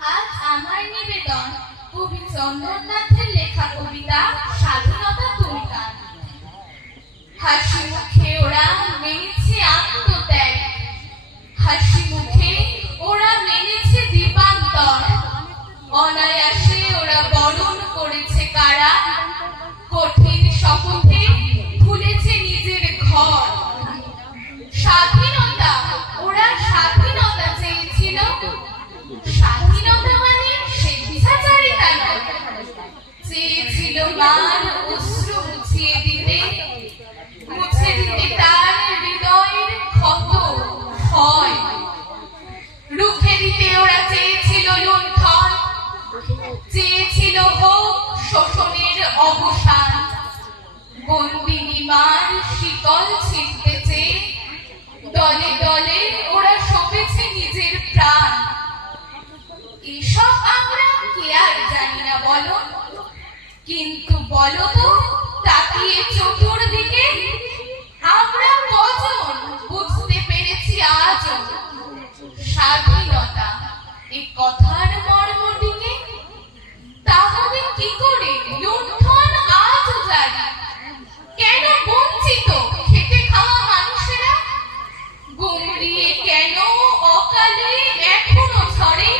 আজ আমার নিবেদন কবি চন্দননাথের লেখা কবিতা স্বাধীনতা তুমি কার। হাসি মুখে ওরা মেনেছে আত্মত্যাগ, হাসি মুখে ওরা মেনেছে দীপান্তর, অনায়াসে ওরা বরণ করেছে কারা, কঠিন শপথে খুলেছে নিজের ঘর। স্বাধীনতা, ওরা স্বাধীনতা চেয়েছিল, স্বাধীনতা মানে স্বেচ্ছাচারিতা নয়। চেয়েছিল মান অশ্রু মুছিয়ে দিতে, মুছে দিতে তার হৃদয়ের ক্ষত ক্ষয়। রুখে দিতে ওরা চেয়েছিল লুণ্ঠন, চেয়েছিল হোক শোষণের অবসান। বন্দিনী মার শিকল ছিঁড়তে চেয়ে দলে দলে ওরা সঁপেছে নিজের প্রাণ। এসব আমরা কে আর জানি না বলো, কিন্তু বলো তো তাকিয়ে চতুর্দিকে আমরা কজন বুঝতে পেরেছি আজ স্বাধীনতা এই কথার মর্মটিকে? তাহলে কি করে লুণ্ঠন আজ জারি? কেন বঞ্চিত খেটে খাওয়া মানুষেরা? গুমড়িয়ে কেন অকালে এখনো ঝরে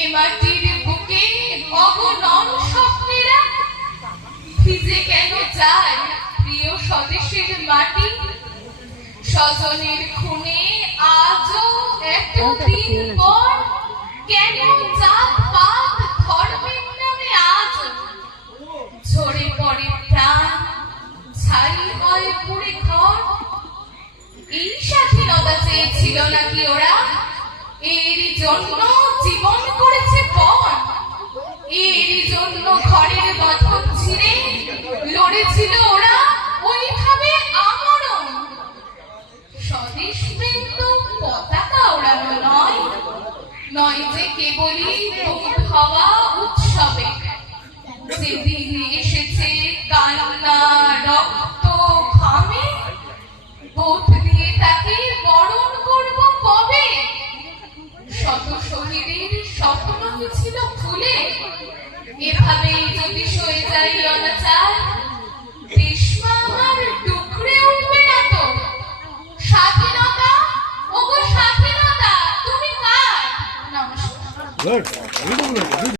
এ মাটির বুকে অগণন স্বপ্নেরা? ভিজে কেন যায় প্রিয় স্বদেশের মাটি? স্বজনের খুনে আজও এতদিন পর কেন জাত পাত ধর্মের নামে আজ ঝরে পড়ে প্রাণ, ছাই হয় পুড়ে ঘর? এই স্বাধীনতা চেয়েছিল নাকি ওরা? এরই জন্য জীবন করেছে পণ, এরই জন্য ঘরের বাঁধন ছিঁড়ে লড়েছিল ওরা ওইভাবে আমরণ। স্বদেশ কিন্তু পতাকা ওড়ানো নয়, নয় যে কেবলই ভোট হওয়া উৎসবে। যেদিন এসেছে কান্না রক্ত ঘামে, ভোট দিয়ে তাকে বরণ করব কবে? শত শহীদের স্বপ্ন কি ছিল ফুলে? এভাবেই যদি সয়ে যাই অনাচার, দেশমা আমার টুকরে উঠবে না তো? স্বাধীনতা, ওগো স্বাধীনতা তুমি কার? নমস্কার।